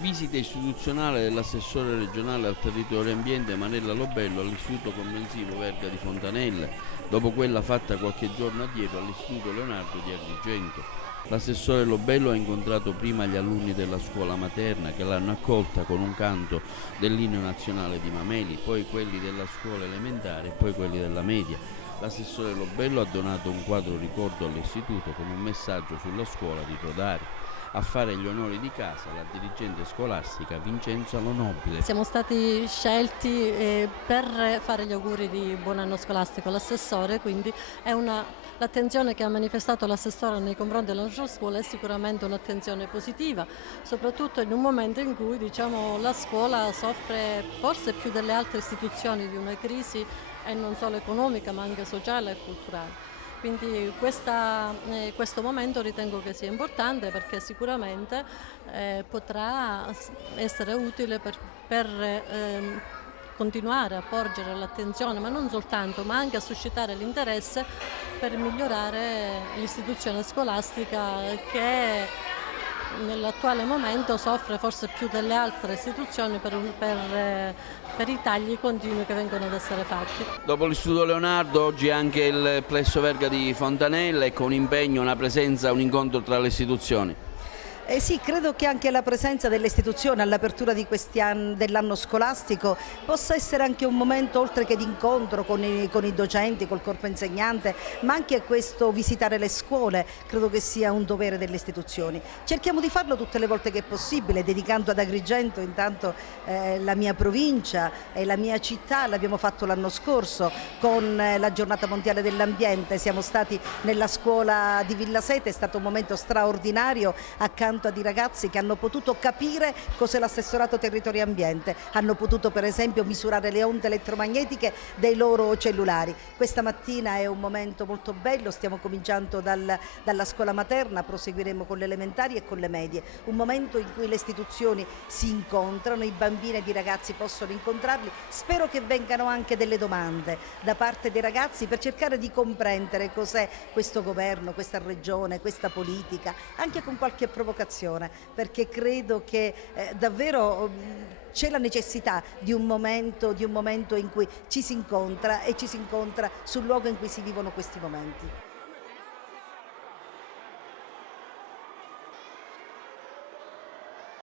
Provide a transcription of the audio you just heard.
Visita istituzionale dell'assessore regionale al territorio e ambiente Manella Lobello all'Istituto Comprensivo Verga di Fontanelle, dopo quella fatta qualche giorno addietro all'Istituto Leonardo di Agrigento. L'assessore Lobello ha incontrato prima gli alunni della scuola materna che l'hanno accolta con un canto dell'inno nazionale di Mameli, poi quelli della scuola elementare e poi quelli della media. L'assessore Lobello ha donato un quadro ricordo all'istituto con un messaggio sulla scuola di Trodari. A fare gli onori di casa la dirigente scolastica Vincenza Lo Nobile. Siamo stati scelti per fare gli auguri di buon anno scolastico all'assessore, quindi l'attenzione che ha manifestato l'assessore nei confronti della nostra scuola è sicuramente un'attenzione positiva, soprattutto in un momento in cui la scuola soffre forse più delle altre istituzioni di una crisi e non solo economica ma anche sociale e culturale. Quindi questo momento ritengo che sia importante perché sicuramente potrà essere utile per continuare a porgere l'attenzione, ma non soltanto, ma anche a suscitare l'interesse per migliorare l'istituzione scolastica che nell'attuale momento soffre forse più delle altre istituzioni per i tagli continui che vengono ad essere fatti. Dopo l'Istituto Leonardo oggi anche il Plesso Verga di Fontanelle e con un impegno, una presenza, un incontro tra le istituzioni. Sì, credo che anche la presenza delle istituzioni all'apertura dell'anno scolastico possa essere anche un momento oltre che di incontro con i docenti, col corpo insegnante, ma anche questo visitare le scuole, credo che sia un dovere delle istituzioni. Cerchiamo di farlo tutte le volte che è possibile, dedicando ad Agrigento intanto la mia provincia e la mia città, l'abbiamo fatto l'anno scorso con la giornata mondiale dell'ambiente, siamo stati nella scuola di Villa Sete, è stato un momento straordinario accanto a dei ragazzi che hanno potuto capire cos'è l'assessorato territorio e ambiente, hanno potuto per esempio misurare le onde elettromagnetiche dei loro cellulari. Questa mattina è un momento molto bello, stiamo cominciando dalla scuola materna, proseguiremo con le elementari e con le medie, un momento in cui le istituzioni si incontrano, i bambini e i ragazzi possono incontrarli, spero che vengano anche delle domande da parte dei ragazzi per cercare di comprendere cos'è questo governo, questa regione, questa politica, anche con qualche provocazione, perché credo che davvero c'è la necessità di un momento in cui ci si incontra e ci si incontra sul luogo in cui si vivono questi momenti.